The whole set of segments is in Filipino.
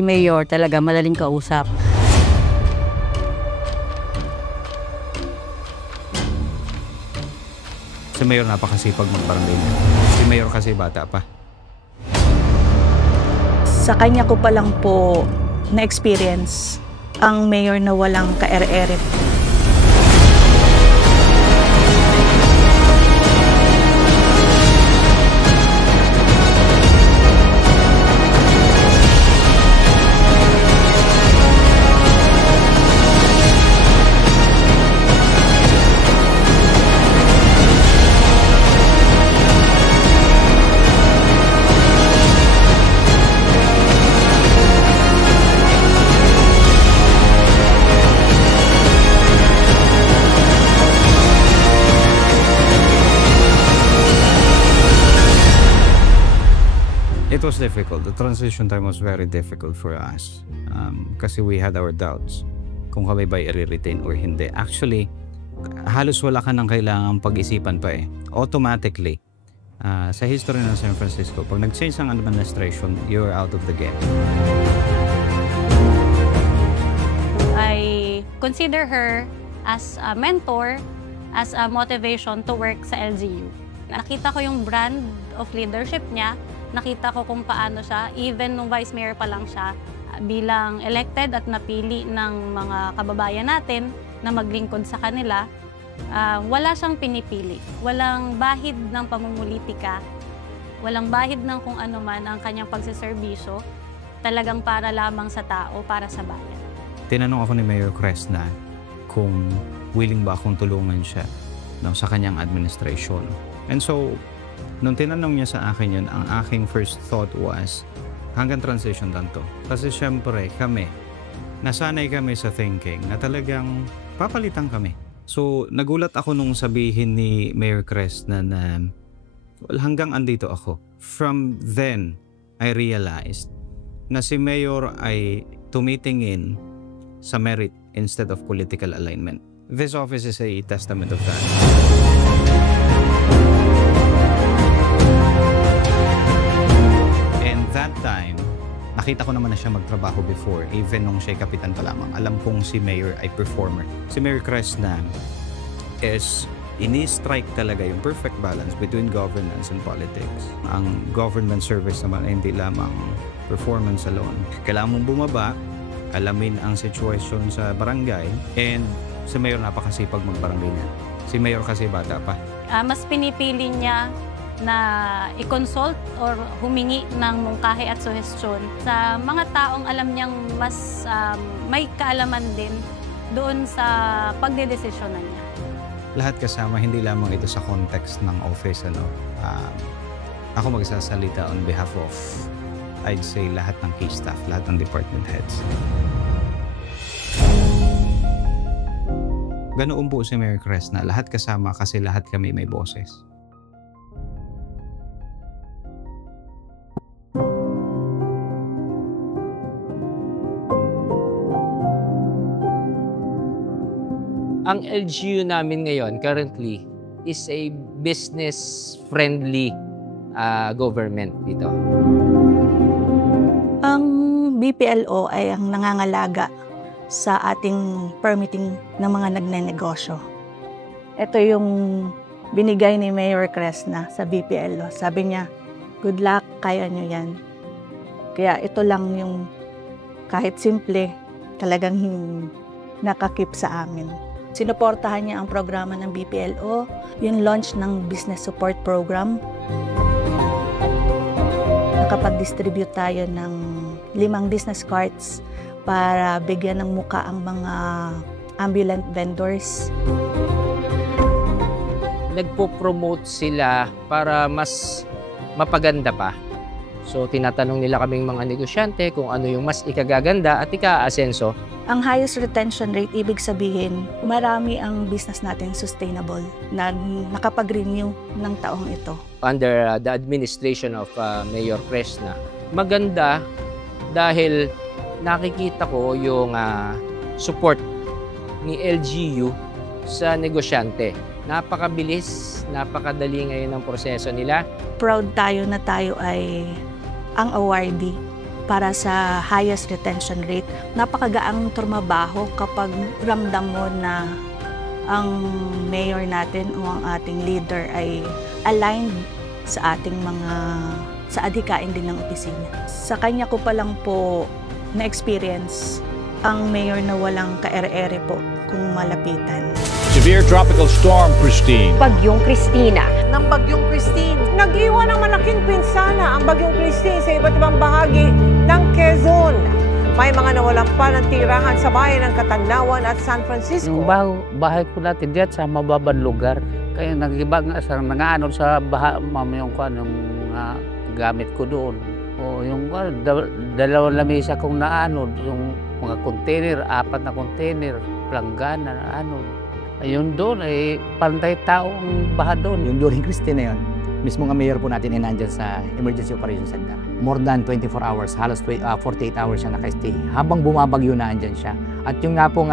Si Mayor talaga madaling kausap. Si Mayor napakasipag magbarangay. Si Mayor kasi bata pa. Sa kanya ko pa lang po na-experience ang mayor na walang ka-ere-ere. It was difficult. The transition time was very difficult for us kasi we had our doubts kung kami ba i-retain or hindi. Actually, halos wala ka nang kailangang pag-isipan pa eh. Automatically, sa history ng San Francisco, pag nag-change ang administration, you're out of the game. I consider her as a mentor, as a motivation to work sa LGU. Nakita ko yung brand of leadership niya. Nakita ko kung paano siya, even nung vice mayor pa lang siya, bilang elected at napili ng mga kababayan natin na maglingkod sa kanila, wala siyang pinipili. Walang bahid ng pamumulitika, walang bahid ng kung ano man ang kanyang pagsiservisyo, talagang para lamang sa tao, para sa bayan. Tinanong ako ni Mayor Cresna kung willing ba akong tulungan siya sa kanyang administration. And so, nung tinanong niya sa akin yun, ang aking first thought was, hanggang transition lang to. Kasi syempre kami, nasanay kami sa thinking na talagang papalitan kami. So nagulat ako nung sabihin ni Mayor Cresna na well, hanggang andito ako. From then, I realized na si Mayor ay tumitingin sa merit instead of political alignment. This office is a testament of that. That time, nakita ko naman na siya magtrabaho before, even nung siya'y kapitan pa lamang. Alam kong si Mayor ay performer. Si Mayor Cresna is ini-strike talaga yung perfect balance between governance and politics. Ang government service naman ay hindi lamang performance alone. Kailangan mong bumaba, alamin ang situation sa barangay, and si Mayor napakasipag magbarangay niya. Si Mayor kasi bata pa. Mas pinipili niya na i-consult or humingi ng mungkahi at suhestyon sa mga taong alam niyang mas may kaalaman din doon sa pagdedesisyonan niya. Lahat kasama, hindi lamang ito sa context ng office. Ako magsasalita on behalf of, I'd say, lahat ng key staff, lahat ng department heads. Ganoon po si Mayor Cresna, lahat kasama kasi lahat kami may boses. Ang LGU namin ngayon, currently, is a business-friendly government dito. Ang BPLO ay ang nangangalaga sa ating permitting ng mga nagnenegosyo. Ito yung binigay ni Mayor Cresna sa BPLO. Sabi niya, good luck, kaya nyo yan. Kaya ito lang yung kahit simple, talagang nakakip sa amin. Sinuportahan niya ang programa ng BPLO, yung launch ng Business Support Program. Nakapag-distribute tayo ng 5 business cards para bigyan ng muka ang mga ambulant vendors. Nagpo-promote sila para mas mapaganda pa. So tinatanong nila kaming mga negosyante kung ano yung mas ikagaganda at ika-asenso. Ang highest retention rate, ibig sabihin, marami ang business natin sustainable na nakapag-renew ng taong ito. Under the administration of Mayor Cresna, maganda dahil nakikita ko yung support ni LGU sa negosyante. Napakabilis, napakadali ngayon ang proseso nila. Proud tayo na tayo ay ang awardee para sa highest retention rate. Napakagaang trumabaho kapag ramdam mo na ang mayor natin o ang ating leader ay aligned sa ating sa adhikain din ng opisina. Sa kanya ko pa lang po na-experience ang mayor na walang ka-ere-ere po kung malapitan. Severe tropical storm Christine. Bagyong Cristina. Ng Bagyong Christine. Nag-iwan ng malaking pinsala ang Bagyong Christine sa iba't ibang bahagi ng Quezon. May mga nawalan pa ng tirahan sa bayan ng Catanauan at San Francisco. Yung bahay ko natin diyan sa mababang lugar. Kaya nag-iba nga sa nangaanod sa yung gamit ko doon. O yung dalawang lamesa kong naanod, yung mga container, 4 na container, planggana na anod. Ayun doon, pantay tao ang baha doon. Yung during Christine na yun, mismo nga mayor po natin ay nandyan sa Emergency Operations Center. More than 24 hours, halos 48 hours siya nakastay. Habang bumabagyo na andyan siya. At yung nga po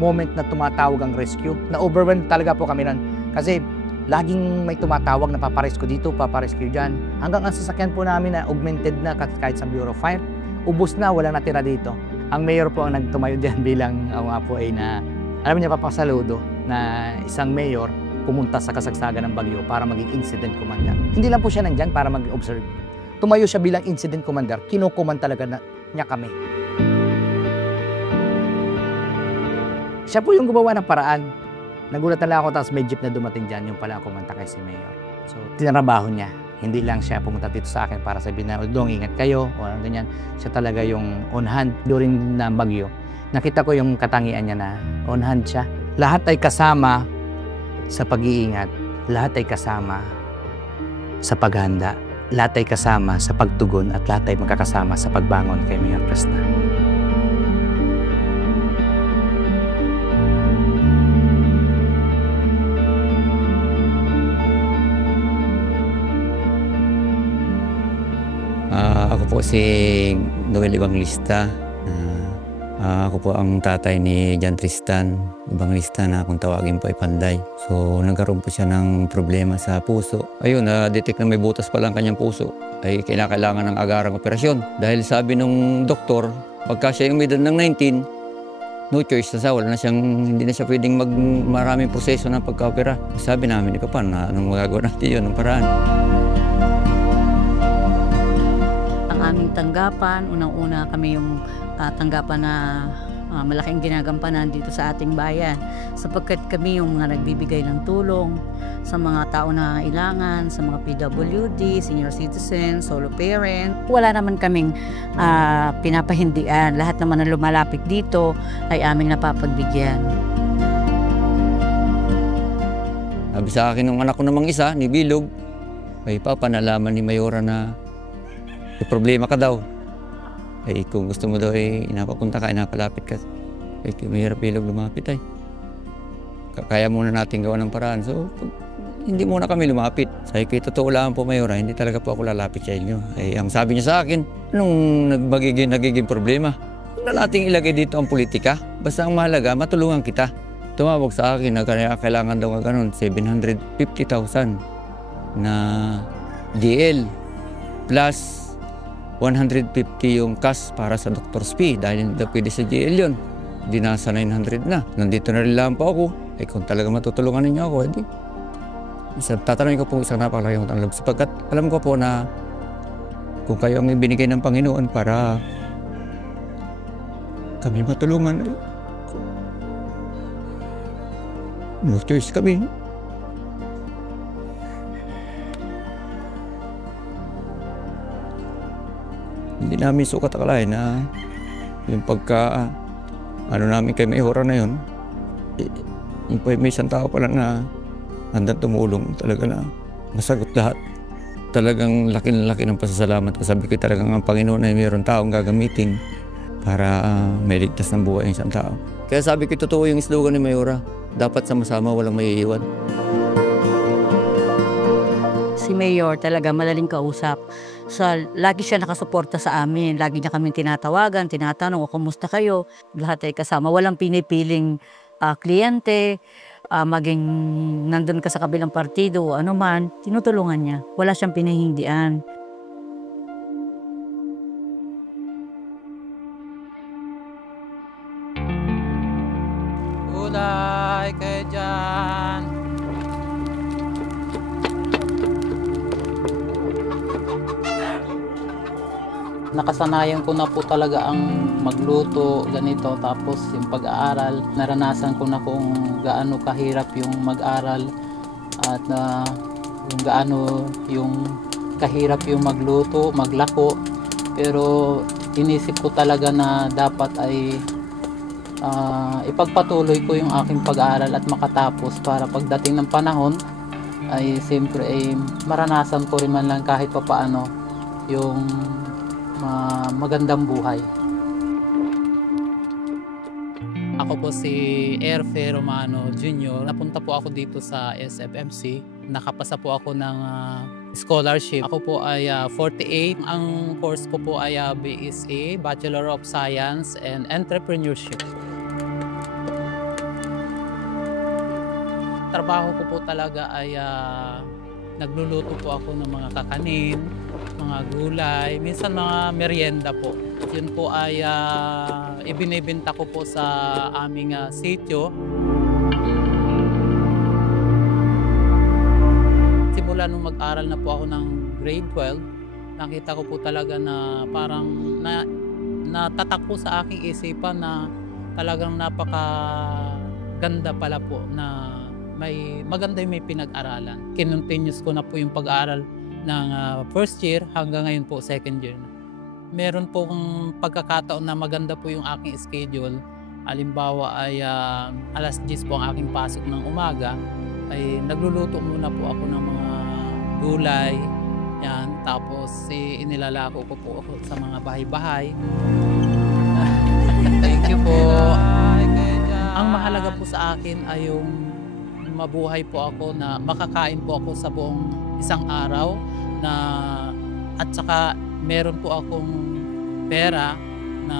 moment na tumatawag ang rescue, na-overwhelmed talaga po kami nun. Kasi laging may tumatawag na paparescue dito, paparescue dyan. Hanggang ang sasakyan po namin na augmented na kahit sa Bureau of Fire, ubos na, walang natira dito. Ang mayor po ang nagtumayo dyan bilang nga po ay alam niya papasaludo na isang mayor pumunta sa kasagsagan ng bagyo para maging incident commander. Hindi lang po siya nandyan para mag-observe. Tumayo siya bilang incident commander, kinukuman talaga niya kami. Siya po yung gumawa ng paraan. Nagulat na lang ako tapos may jeep na dumating dyan, yung pala kumanta kay si mayor. So, tinarabaho niya. Hindi lang siya pumunta dito sa akin para sabihin na, Udong, ingat kayo, o ganyan. Siya talaga yung on hand during na bagyo. Nakita ko yung katangian niya na on hand siya. Lahat ay kasama sa pag-iingat. Lahat ay kasama sa paghanda. Lahat ay kasama sa pagtugon at lahat ay magkakasama sa pagbangon kay Mayor Cresna. Ako po si Noel Evangelista. Ako po ang tatay ni John Tristan Evangelista na kung tawagin po ay Panday. So nagkaroon po siya ng problema sa puso. Ayun, na-detect na may butas pa lang kanyang puso. Ay kailangan ng agarang operasyon. Dahil sabi nung doktor, pagka siya yung edad ng 19, no choice na siya. Hindi na siya pwedeng maraming proseso ng pagka-opera. Sabi namin, paano na anong magagawa natin yun, ng paraan. Aming tanggapan, unang-una kami yung tanggapan na malaking ginagampanan dito sa ating bayan sapagkat kami yung mga nagbibigay ng tulong sa mga tao na kailangan, sa mga PWD, senior citizen, solo parent. Wala naman kaming pinapahindian. Lahat naman na lumalapit dito ay aming napapagbigyan. Sabi sa akin ng anak ko namang isa, ni Bilog, ay papa, nalaman ni Mayora na may problema ka daw. Ay kung gusto mo daw ay inapapunta ka, inapalapit ka. Ay mahirap Bilog lumapit ay. Kaya muna natin gawa ng paraan. So hindi muna kami lumapit. Sabi ko, totoo lang po Mayora, hindi talaga po ako lalapit sa inyo. Ay ang sabi niya sa akin, anong nagiging problema? Huwag na nating ilagay dito ang politika. Basta ang mahalaga, matulungan kita. Tumawag sa akin na kailangan daw ganun, 750,000 na GL plus 150 yung cash para sa doctor's fee dahil hindi pwede sa GL yun. Hindi na sa 900 na. Nandito na rin lang po ako. Eh kung talaga matutulungan ninyo ako, hindi. Tatanungin ko po isang napakalaking utang loob sapagkat alam ko po na kung kayo ang ibinigay ng Panginoon para kami matulungan, no choice kami. Hindi namin sukat akalain na yung pagka namin kay Mayora na yun, yung may isang tao pala na handang tumulong talaga na masagot lahat. Talagang laki ng pasasalamat ko. Sabi ko talagang ang Panginoon ay mayroong taong gagamitin para may ligtas ng buhay ng isang tao. Kaya sabi ko totoo yung slogan ni Mayora, dapat sama-sama walang maiiwan. Si Mayor talaga madaling kausap. So, lagi siya nakasuporta sa amin. Lagi niya kami tinatawagan, tinatanong, kumusta kayo? Lahat ay kasama. Walang pinipiling kliyente, maging nandun ka sa kabilang partido o ano man, tinutulungan niya. Wala siyang pinahindian. gulay kayo dyan. Nakasanayan ko na po talaga ang magluto, ganito. Tapos yung pag-aaral, naranasan ko na kung gaano kahirap yung mag-aral at kung gaano yung kahirap yung magluto, maglako. Pero inisip ko talaga na dapat ay ipagpatuloy ko yung aking pag-aaral at makatapos para pagdating ng panahon ay siyempre ay maranasan ko rin man lang kahit papaano yung magandang buhay. Ako po si Erfe Romano Jr. Napunta po ako dito sa SFMC. Nakapasa po ako ng scholarship. Ako po ay 48. Ang course ko po ay BSc, Bachelor of Science and Entrepreneurship. Trabaho ko po talaga ay nagluluto po ako ng mga kakanin, mga gulay, minsan mga merienda po. Yun po ay ibinibenta ko po sa aming sitio. Simula nung mag-aral na po ako ng grade 12, nakita ko po talaga na parang natatak po sa aking isipan na talagang napakaganda pala po na maganda yung may pinag-aralan. Kinontinuous ko na po yung pag-aaral ng first year hanggang ngayon po second year. Meron po kong pagkakataon na maganda po yung aking schedule. Halimbawa ay alas 10 po ang aking pasok ng umaga, ay nagluluto muna po ako ng mga gulay. Yan, tapos inilalako ko po ako sa mga bahay-bahay. Thank you po. Ang mahalaga po sa akin ay yung mabuhay po ako, na makakain po ako sa buong isang araw, na at saka meron po akong pera na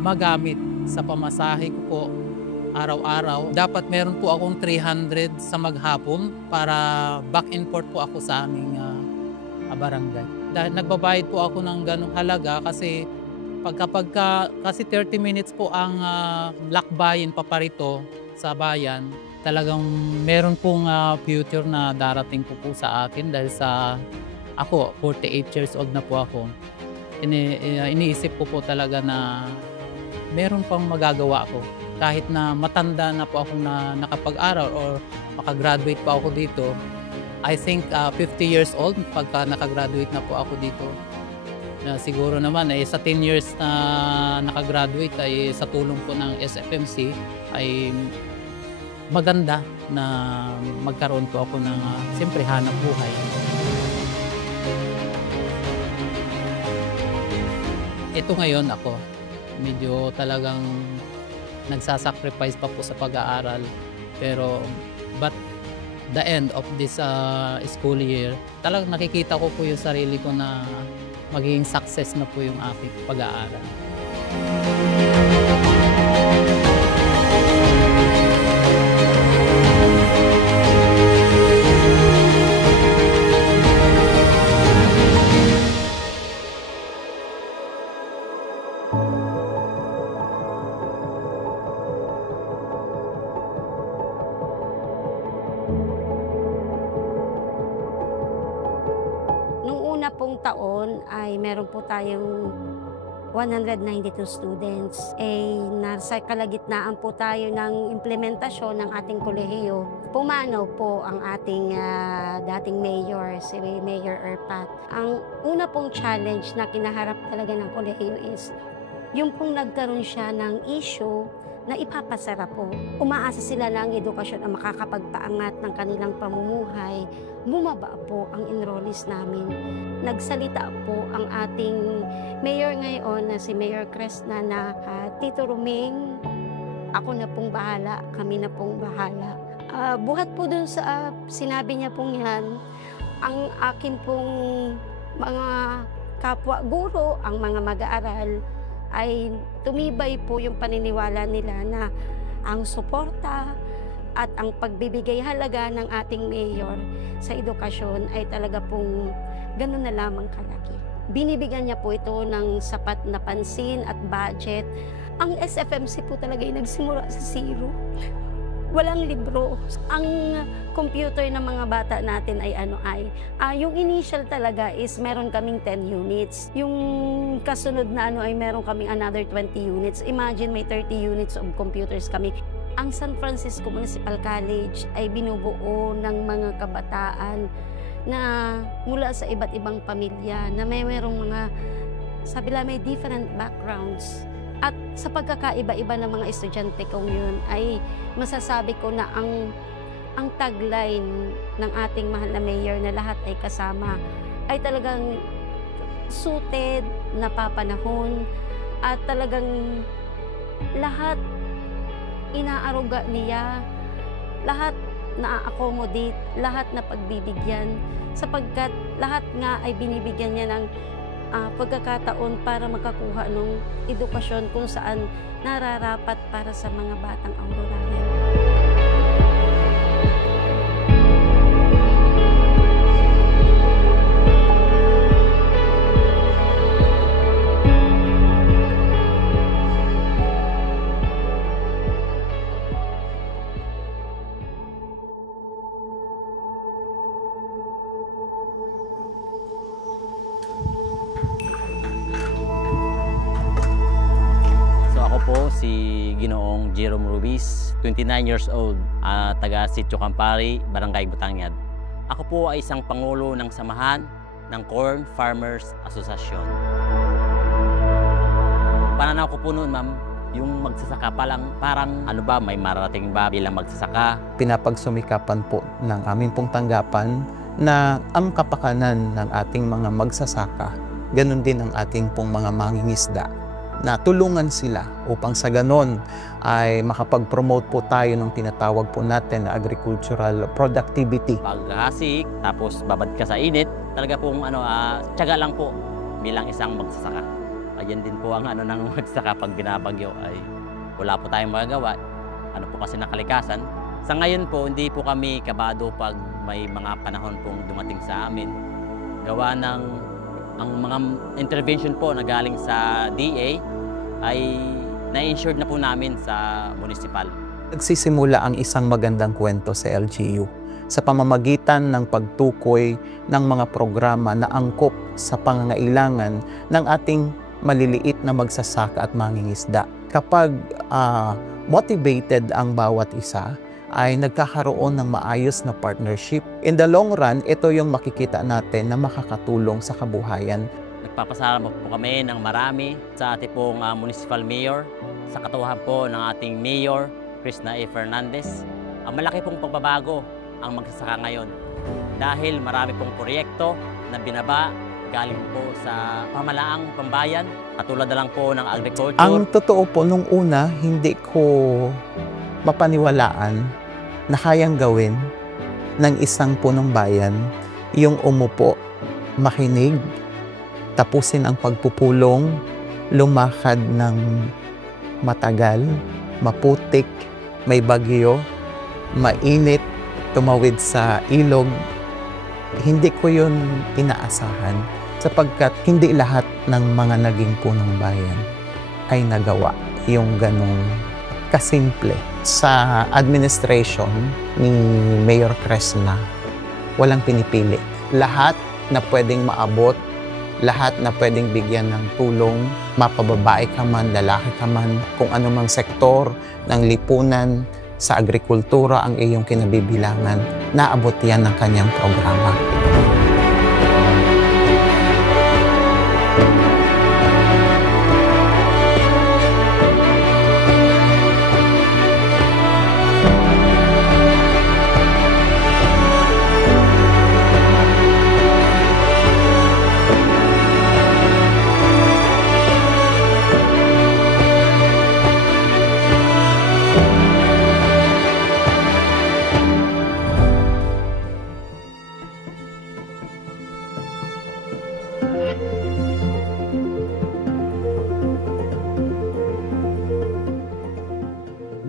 magamit sa pamasahe ko po araw-araw. Dapat meron po akong 300 sa maghapon para back and forth po ako sa aming barangay. Dahil nagbabayad po ako ng ganong halaga kasi kasi 30 minutes po ang lakbayin paparito sa bayan, talagang meron pong future na darating po sa akin dahil sa ako, 48 years old na po ako. Iniisip ko po talaga na meron pang magagawa ako. Kahit na matanda na po ako na nakapag-aral or makagraduate pa ako dito, I think 50 years old pagka nakagraduate na po ako dito. Siguro naman sa 10 years na nakagraduate ay sa tulong po ng SFMC ay maganda na magkaroon po ako ng siyempre hanap buhay. Ito ngayon ako, medyo talagang nagsasacrifice pa po sa pag-aaral, pero but the end of this school year, talagang nakikita ko po yung sarili ko na magiging success na po yung aking pag-aaral. Pong taon ay meron po tayong 192 students. Nasa kalagitnaan po tayo ng implementasyon ng ating kolehiyo. Pumanaw po ang ating dating mayor, si Mayor Erpat. Ang una pong challenge na kinaharap talaga ng kolehiyo is yung pong nagkaroon siya ng issue na ipapasara po. Umaasa sila na ang edukasyon ang makakapagpaangat ng kanilang pamumuhay. Bumaba po ang enrollees namin. Nagsalita po ang ating mayor ngayon na si Mayor Cresna na Tito Ruming, ako na pong bahala, kami na pong bahala. Buhat po dun sa sinabi niya pong yan, ang akin pong mga kapwa guro, ang mga mag-aaral, ay tumibay po yung paniniwala nila na ang suporta at ang pagbibigay halaga ng ating mayor sa edukasyon ay talaga pong ganun na lamang kalaki. Binibigyan niya po ito ng sapat na pansin at budget Ang SFMC po talaga ay nagsimula sa zero. Walang libro. Ang computer ng mga bata natin ay yung initial talaga is meron kaming 10 units. Yung kasunod na ay meron kaming another 20 units. Imagine may 30 units of computers kami. Ang San Francisco Municipal College ay binubuo ng mga kabataan na mula sa iba't ibang pamilya na merong mga, sabi lang, may different backgrounds. At sa pagkakaiba-iba ng mga estudyante kong yun, ay masasabi ko na ang tagline ng ating mahal na mayor na lahat ay kasama ay talagang suited, napapanahon, at talagang lahat inaaruga niya, lahat na-accommodate, lahat na pagbibigyan, sapagkat lahat nga ay binibigyan niya ng pagkakataon para makakuha ng edukasyon kung saan nararapat para sa mga batang Auroralian. Si Ginoong Jerome Ruiz, 29 years old, taga Sitio Campari, Barangay Butanyad. Ako po ay isang pangulo ng samahan ng Corn Farmers Association. Pananaw ko po noon, ma'am, yung magsasaka pa lang, parang may mararating ba bilang magsasaka? Pinapagsumikapan po ng aming pong tanggapan na ang kapakanan ng ating mga magsasaka, ganun din ang ating pong mga mangingisda, na tulungan sila upang sa ganon ay makapag-promote po tayo ng tinatawag po natin na agricultural productivity. Paghasik, tapos babad ka sa init, talaga pong tiyaga lang po bilang isang magsasaka. Ayan din po ang ng magsasaka pag binabagyo ay wala po tayong magagawa. Po kasi nakalikasan. Sa ngayon po, hindi po kami kabado pag may mga panahon pong dumating sa amin. Gawa ng ang mga intervention po na galing sa DA ay na-insured na po namin sa municipal. Nagsisimula ang isang magandang kwento sa LGU sa pamamagitan ng pagtukoy ng mga programa na angkop sa pangangailangan ng ating maliliit na magsasaka at mangingisda. Kapag motivated ang bawat isa, ay nagkakaroon ng maayos na partnership. In the long run, ito yung makikita natin na makakatulong sa kabuhayan. Nagpapasalamat po kami ng marami sa ating pong municipal mayor, sa katuhan po ng ating mayor, Krishna A. Fernandez. Malaki pong pagbabago ang magsasaka ngayon dahil marami pong proyekto na binaba galing po sa pamalaang pambayan, katulad na lang po ng agriculture. Ang totoo po, nung una, hindi ko mapaniwalaan na kayang gawin ng isang punong bayan yung umupo, makinig, tapusin ang pagpupulong, lumakad ng matagal, maputik, may bagyo, mainit, tumawid sa ilog. Hindi ko yun inaasahan sapagkat hindi lahat ng mga naging punong bayan ay nagawa yung ganong kasimple. Sa administration ni Mayor Cresna, walang pinipili. Lahat na pwedeng maabot, lahat na pwedeng bigyan ng tulong, mapababae ka man, lalaki ka man, kung anumang sektor ng lipunan, sa agrikultura ang iyong kinabibilangan, naabot yan ng kanyang programa.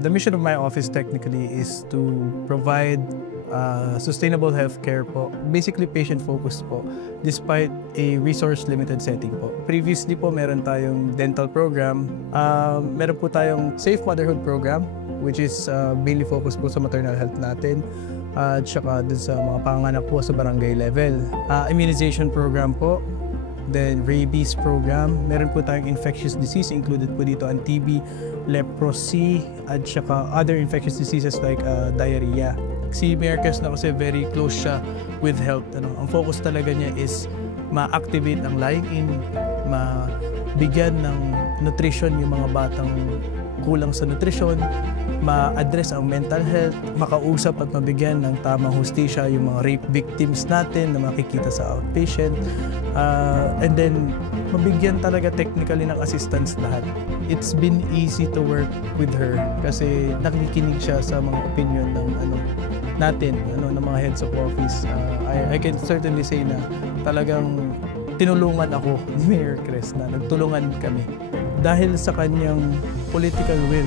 The mission of my office technically is to provide sustainable healthcare po. Basically, patient-focused po, despite a resource-limited setting po. Previously po, meron tayong dental program. Meron po tayong Safe Motherhood program, which is mainly focused po sa maternal health natin. At saka dun sa mga panganak po sa barangay level. Immunization program po. Then rabies program. Meron po tayong infectious disease, included po dito ang TB, leprosy, at saka other infectious diseases like diarrhea. Si Mayor Cresna kasi very close siya with health. Ang focus talaga niya is ma-activate ang lying-in, mabigyan ng nutrition yung mga batang kulang sa nutrisyon, ma-address ang mental health, makausap at mabigyan ng tamang hustisya yung mga rape victims natin na makikita sa outpatient, and then mabigyan talaga technically ng assistance lahat. It's been easy to work with her kasi nakikinig siya sa mga opinion ng natin, ng mga heads of office. I can certainly say na talagang tinulungan ako ni Mayor Cresna, nagtulungan kami. Dahil sa kanyang political will,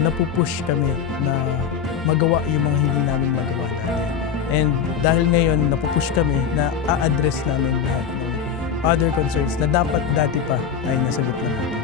napupush kami na magawa yung mga hindi namin magawa natin. And dahil ngayon napupush kami na a-address namin lahat ng other concerns na dapat dati pa ay nasagot na natin.